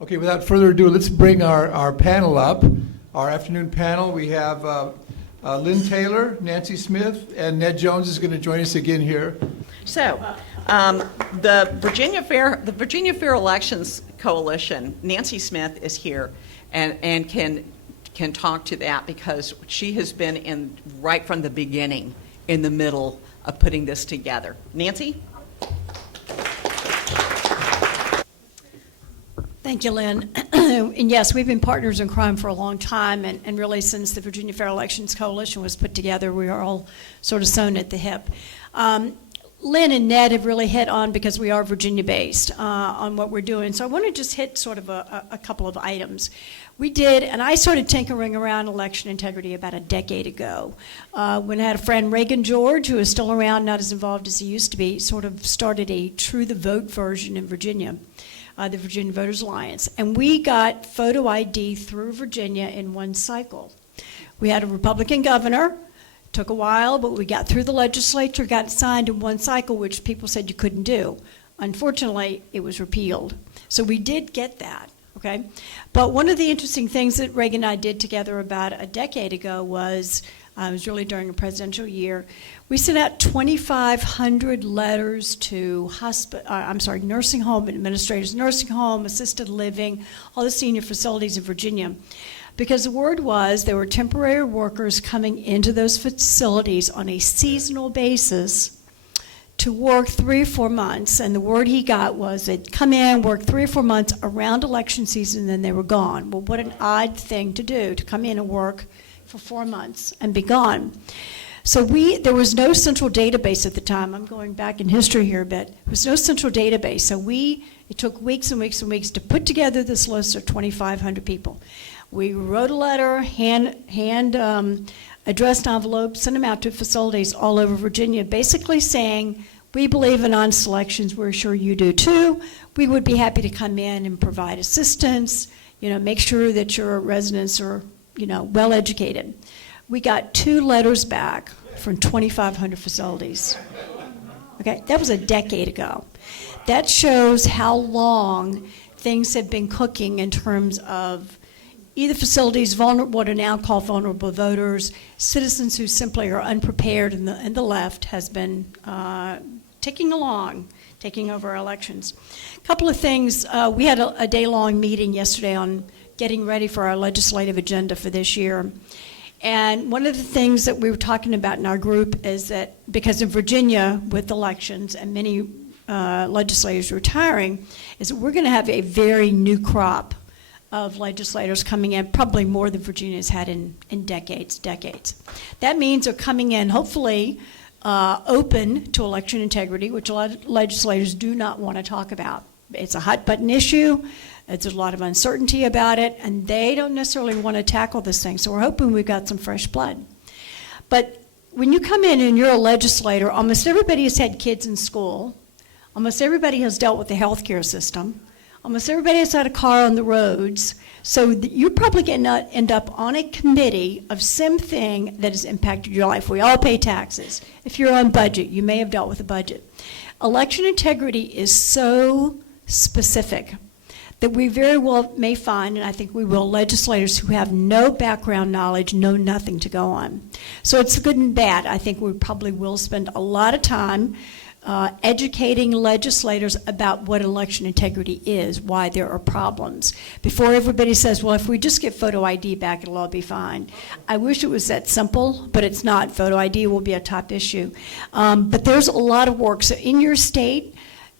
Okay, without further ado, let's bring our panel up. Our afternoon panel, we have Lynn Taylor, Nancy Smith, and Ned Jones is going to join us again here. So, the Virginia Fair Elections Coalition, Nancy Smith is here and can talk to that because she has been in right from the beginning, in the middle of putting this together. Nancy? Thank you, Lynn. And yes, we've been partners in crime for a long time, and really since the Virginia Fair Elections Coalition was put together, we are all sort of sewn at the hip. Lynn and Ned have really hit on, because we are Virginia-based, on what we're doing. So I want to just hit sort of a couple of items. We did, and I started tinkering around election integrity about a decade ago. When I had a friend, Reagan George, who is still around, not as involved as he used to be, sort of started a True the Vote version in Virginia. The Virginia Voters Alliance. And we got photo ID through Virginia in one cycle. We had a Republican governor, took a while, but we got through the legislature, got it signed in one cycle, which people said you couldn't do. Unfortunately, it was repealed. So we did get that, okay? But one of the interesting things that Reagan and I did together about a decade ago was, it was really during a presidential year, we sent out 2,500 letters to nursing home administrators, nursing home, assisted living, all the senior facilities in Virginia. Because the word was there were temporary workers coming into those facilities on a seasonal basis to work 3 or 4 months. And the word he got was they'd come in, work 3 or 4 months around election season, and then they were gone. Well, what an odd thing to do, to come in and work for 4 months and be gone. So there was no central database at the time. I'm going back in history here a bit. There was no central database. So it took weeks and weeks and weeks to put together this list of 2,500 people. We wrote a letter, hand addressed envelopes, sent them out to facilities all over Virginia, basically saying, we believe in honest elections. We're sure you do too. We would be happy to come in and provide assistance, make sure that your residents are, well educated. We got 2 letters back from 2,500 facilities. Okay, that was a decade ago. That shows how long things have been cooking in terms of either facilities, what are now called vulnerable voters, citizens who simply are unprepared, and the left has been ticking along, taking over our elections. A couple of things. We had a day-long meeting yesterday on getting ready for our legislative agenda for this year. And one of the things that we were talking about in our group is that because in Virginia, with elections and many legislators retiring, is that we're going to have a very new crop of legislators coming in, probably more than Virginia's had in decades. That means they're coming in, hopefully, open to election integrity, which a lot of legislators do not want to talk about. It's a hot-button issue. There's a lot of uncertainty about it, and they don't necessarily want to tackle this thing. So we're hoping we've got some fresh blood. But when you come in and you're a legislator, almost everybody has had kids in school. Almost everybody has dealt with the healthcare system. Almost everybody has had a car on the roads. So you're probably going to end up on a committee of something that has impacted your life. We all pay taxes. If you're on budget, you may have dealt with a budget. Election integrity is so specific that we very well may find, and I think we will, legislators who have no background knowledge, know nothing to go on. So it's good and bad. I think we probably will spend a lot of time educating legislators about what election integrity is, why there are problems, before everybody says, well, if we just get photo ID back, it'll all be fine. I wish it was that simple, but it's not. Photo ID will be a top issue. But there's a lot of work. So in your state,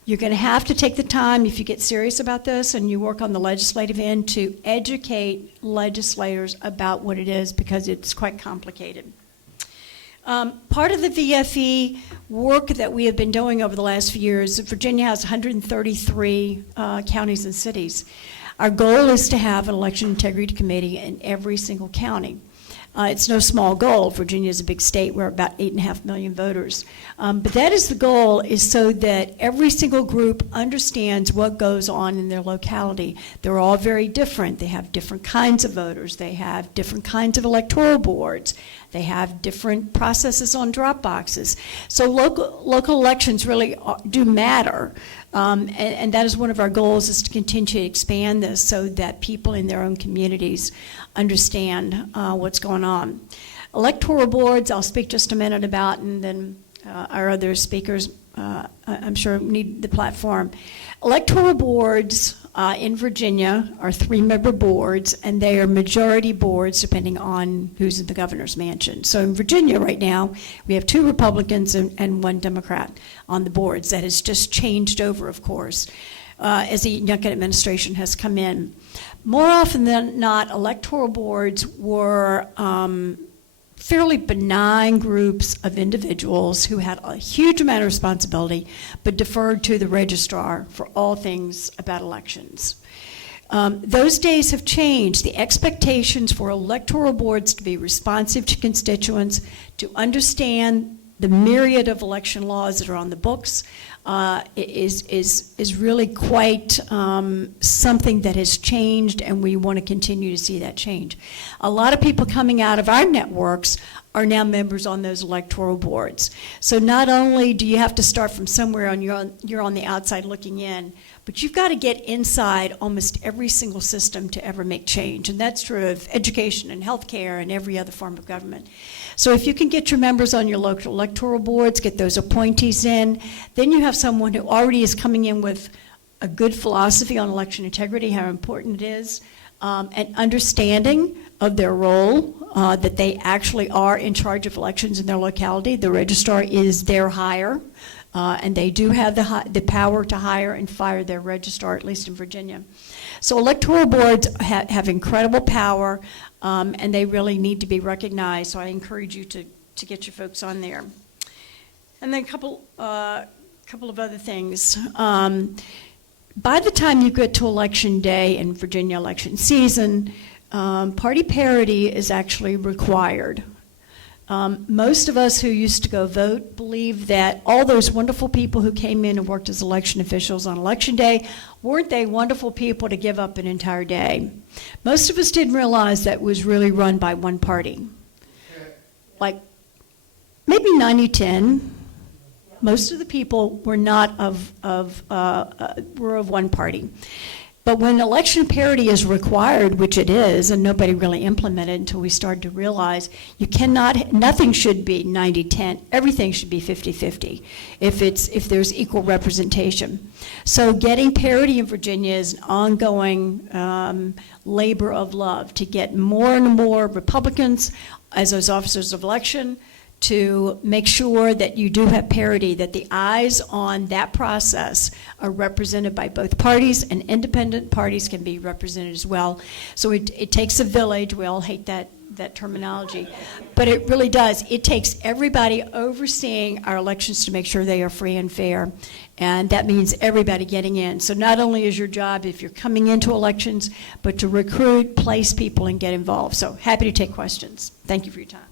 you're going to have to take the time, if you get serious about this and you work on the legislative end, to educate legislators about what it is, because it's quite complicated. Part of the VFE work that we have been doing over the last few years, Virginia has 133 counties and cities. Our goal is to have an election integrity committee in every single county. It's no small goal. Virginia is a big state. We're about 8.5 million voters. But that is the goal, is so that every single group understands what goes on in their locality. They're all very different. They have different kinds of voters. They have different kinds of electoral boards. They have different processes on drop boxes. So local elections really do matter. And that is one of our goals, is to continue to expand this so that people in their own communities understand what's going on. Electoral boards, I'll speak just a minute about, and then our other speakers, I'm sure, need the platform. Electoral boards in Virginia are 3-member boards, and they are majority boards depending on who's in the governor's mansion. So in Virginia right now, we have 2 Republicans and 1 Democrat on the boards. That has just changed over, of course, as the Youngkin administration has come in. More often than not, electoral boards were fairly benign groups of individuals who had a huge amount of responsibility but deferred to the registrar for all things about elections. Those days have changed. The expectations for electoral boards to be responsive to constituents, to understand the myriad of election laws that are on the books, is really quite something that has changed, and we want to continue to see that change. A lot of people coming out of our networks are now members on those electoral boards. So not only do you have to start from somewhere and you're on the outside looking in, but you've got to get inside almost every single system to ever make change. And that's true of education and healthcare and every other form of government. So if you can get your members on your local electoral boards, get those appointees in, then you have someone who already is coming in with a good philosophy on election integrity, how important it is, and understanding of their role, that they actually are in charge of elections in their locality. The registrar is their hire, and they do have the power to hire and fire their registrar, at least in Virginia. So electoral boards have incredible power, and they really need to be recognized. So I encourage you to get your folks on there. And then a couple of other things. By the time you get to election day and Virginia election season, party parity is actually required. Most of us who used to go vote believe that all those wonderful people who came in and worked as election officials on election day, weren't they wonderful people to give up an entire day? Most of us didn't realize that it was really run by one party. Like maybe 90-10. Most of the people were not were of one party. But when election parity is required, which it is, and nobody really implemented until we started to realize you cannot, nothing should be 90-10, everything should be 50-50 if there's equal representation. So getting parity in Virginia is an ongoing labor of love to get more and more Republicans as those officers of election, to make sure that you do have parity, that the eyes on that process are represented by both parties, and independent parties can be represented as well. So it takes a village. We all hate that terminology, but it really does. It takes everybody overseeing our elections to make sure they are free and fair, and that means everybody getting in. So not only is your job, if you're coming into elections, but to recruit, place people, and get involved. So happy to take questions. Thank you for your time.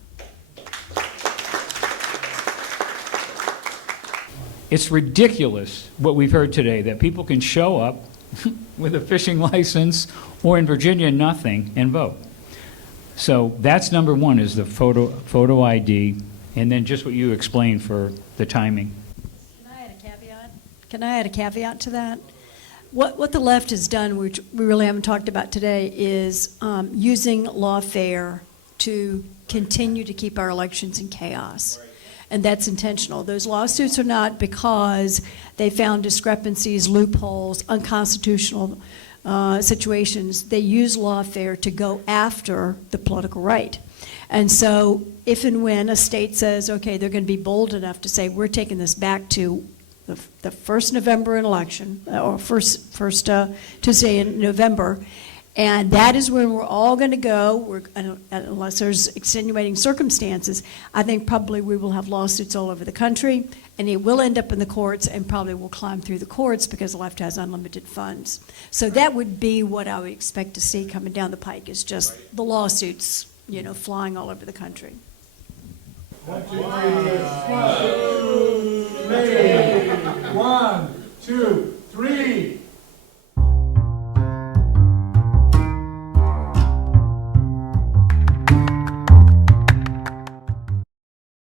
It's ridiculous what we've heard today, that people can show up with a fishing license, or in Virginia, nothing, and vote. So that's number one, is the photo ID, and then just what you explained for the timing. Can I add a caveat to that? What the left has done, which we really haven't talked about today, is using lawfare to continue to keep our elections in chaos. And that's intentional. Those lawsuits are not because they found discrepancies, loopholes, unconstitutional situations. They use lawfare to go after the political right. And so if and when a state says, okay, they're going to be bold enough to say, we're taking this back to the first November election, or first Tuesday in November, and that is when we're all going to go, unless there's extenuating circumstances. I think probably we will have lawsuits all over the country, and it will end up in the courts, and probably will climb through the courts because the left has unlimited funds. So that would be what I would expect to see coming down the pike, is just the lawsuits, flying all over the country. 1, 2, 3. 1, 2, 3.